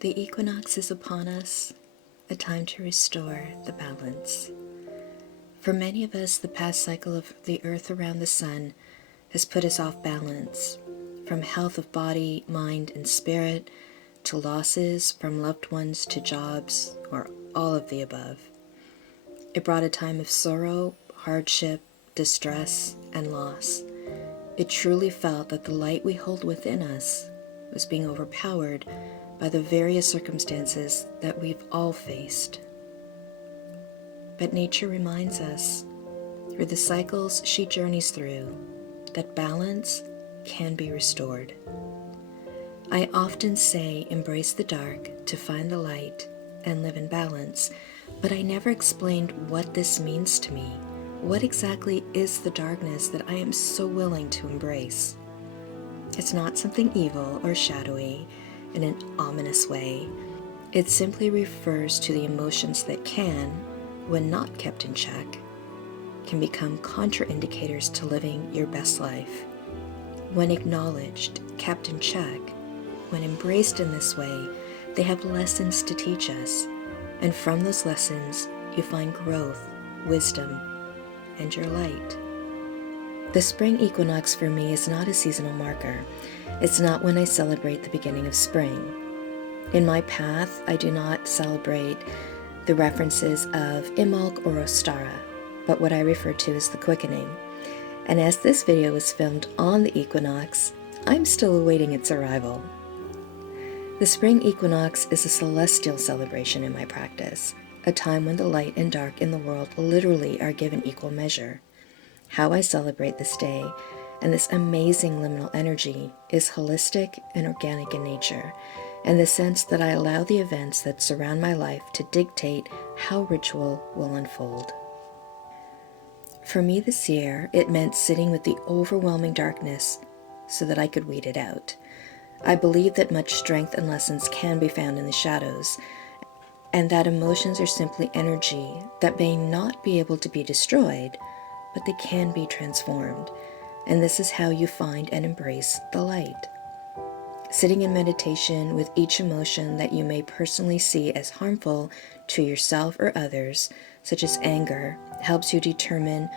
The equinox is upon us, a time to restore the balance. For many of us, the past cycle of the earth around the sun has put us off balance, from health of body, mind, and spirit, to losses from loved ones to jobs, or all of the above. It brought a time of sorrow, hardship, distress, and loss. It truly felt that the light we hold within us was being overpowered by the various circumstances that we've all faced. But nature reminds us, through the cycles she journeys through, that balance can be restored. I often say embrace the dark to find the light and live in balance, but I never explained what this means to me. What exactly is the darkness that I am so willing to embrace? It's not something evil or shadowy in an ominous way. It simply refers to the emotions that can, when not kept in check, can become contraindicators to living your best life. When acknowledged, kept in check, when embraced in this way, they have lessons to teach us, and from those lessons you find growth, wisdom, and your light. The spring equinox for me is not a seasonal marker. It's not when I celebrate the beginning of spring. In my path, I do not celebrate the references of Imbolc or Ostara, but what I refer to as the quickening. And as this video was filmed on the equinox, I'm still awaiting its arrival. The spring equinox is a celestial celebration in my practice, a time when the light and dark in the world literally are given equal measure. How I celebrate this day and this amazing liminal energy is holistic and organic in nature, in the sense that I allow the events that surround my life to dictate how ritual will unfold. For me this year, it meant sitting with the overwhelming darkness so that I could weed it out. I believe that much strength and lessons can be found in the shadows, and that emotions are simply energy that may not be able to be destroyed, but they can be transformed, and this is how you find and embrace the light. Sitting in meditation with each emotion that you may personally see as harmful to yourself or others, such as anger, helps you determine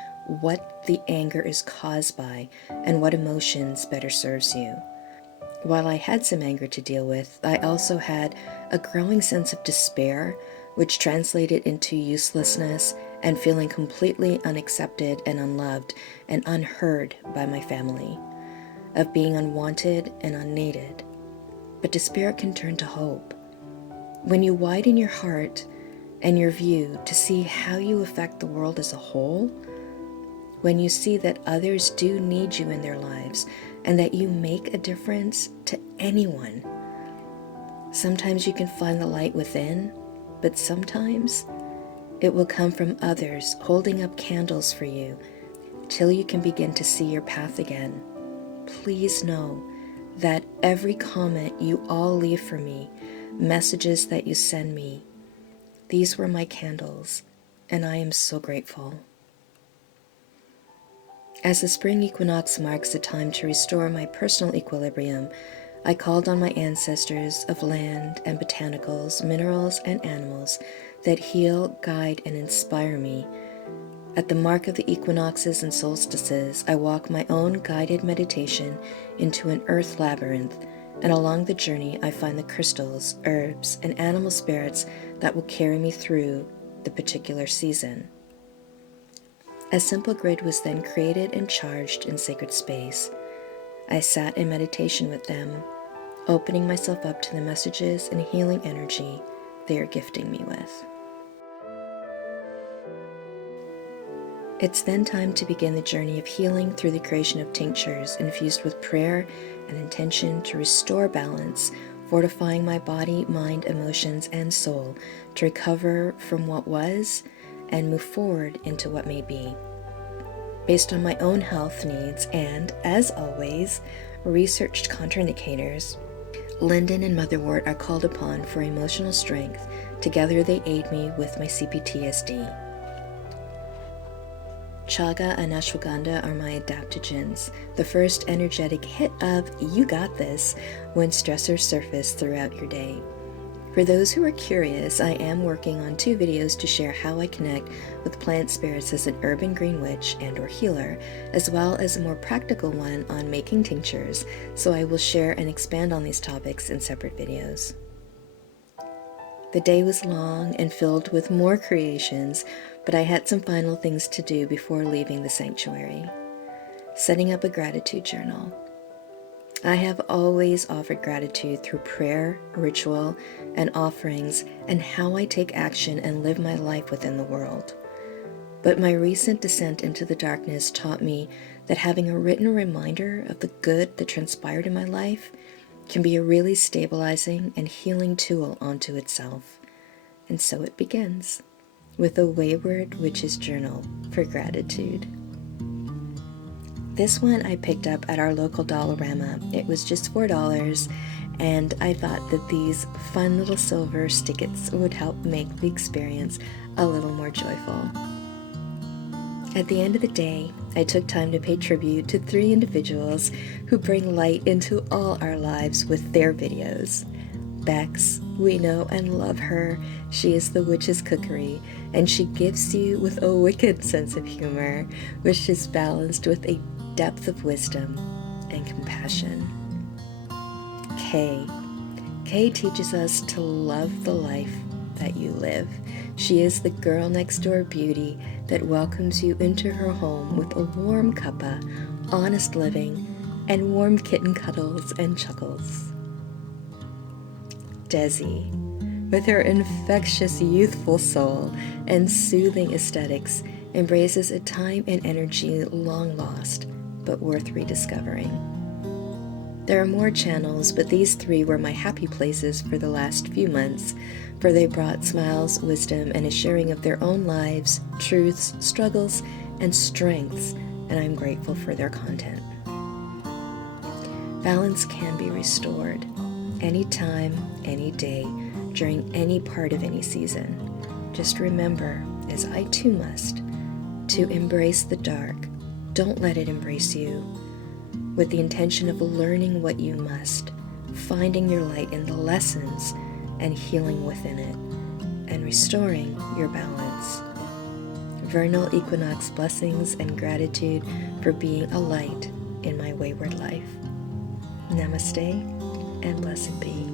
what the anger is caused by and what emotions better serves you. While I had some anger to deal with, I also had a growing sense of despair, which translated into uselessness and feeling completely unaccepted and unloved and unheard by my family, of being unwanted and unneeded. But despair can turn to hope. When you widen your heart and your view to see how you affect the world as a whole, when you see that others do need you in their lives and that you make a difference to anyone, sometimes you can find the light within, but sometimes it will come from others holding up candles for you till you can begin to see your path again. Please know that every comment you all leave for me, messages that you send me, these were my candles, and I am so grateful. As the spring equinox marks a time to restore my personal equilibrium, I called on my ancestors of land and botanicals, minerals, and animals that heal, guide, and inspire me. At the mark of the equinoxes and solstices, I walk my own guided meditation into an earth labyrinth, and along the journey I find the crystals, herbs, and animal spirits that will carry me through the particular season. A simple grid was then created and charged in sacred space. I sat in meditation with them, opening myself up to the messages and healing energy they are gifting me with. It's then time to begin the journey of healing through the creation of tinctures infused with prayer and intention to restore balance, fortifying my body, mind, emotions, and soul to recover from what was and move forward into what may be. Based on my own health needs and, as always, researched contraindicators, Linden and Motherwort are called upon for emotional strength. Together they aid me with my CPTSD. Chaga and ashwagandha are my adaptogens, the first energetic hit of "you got this" when stressors surface throughout your day. For those who are curious, I am working on 2 videos to share how I connect with plant spirits as an urban green witch and or healer, as well as a more practical one on making tinctures, so I will share and expand on these topics in separate videos. The day was long and filled with more creations, but I had some final things to do before leaving the sanctuary. Setting up a gratitude journal. I have always offered gratitude through prayer, ritual, and offerings, and how I take action and live my life within the world. But my recent descent into the darkness taught me that having a written reminder of the good that transpired in my life can be a really stabilizing and healing tool unto itself. And so it begins with a Wayward Witch's Journal for gratitude. This one I picked up at our local Dollarama. It was just $4, and I thought that these fun little silver stickets would help make the experience a little more joyful. At the end of the day, I took time to pay tribute to 3 individuals who bring light into all our lives with their videos. Bex, we know and love her. She is the Witches Cookery, and she gifts you with a wicked sense of humor, which is balanced with a depth of wisdom and compassion. Kay teaches us to love the life that you live. She is the girl next door beauty that welcomes you into her home with a warm cuppa, honest living, and warm kitten cuddles and chuckles. Desi, with her infectious youthful soul and soothing aesthetics, embraces a time and energy long lost, but worth rediscovering. There are more channels, but these 3 were my happy places for the last few months, for they brought smiles, wisdom, and a sharing of their own lives, truths, struggles, and strengths, and I'm grateful for their content. Balance can be restored anytime, any day, during any part of any season. Just remember, as I too must, to embrace the dark. Don't let it embrace you, with the intention of learning what you must, finding your light in the lessons and healing within it, and restoring your balance. Vernal Equinox blessings and gratitude for being a light in my wayward life. Namaste and blessed be.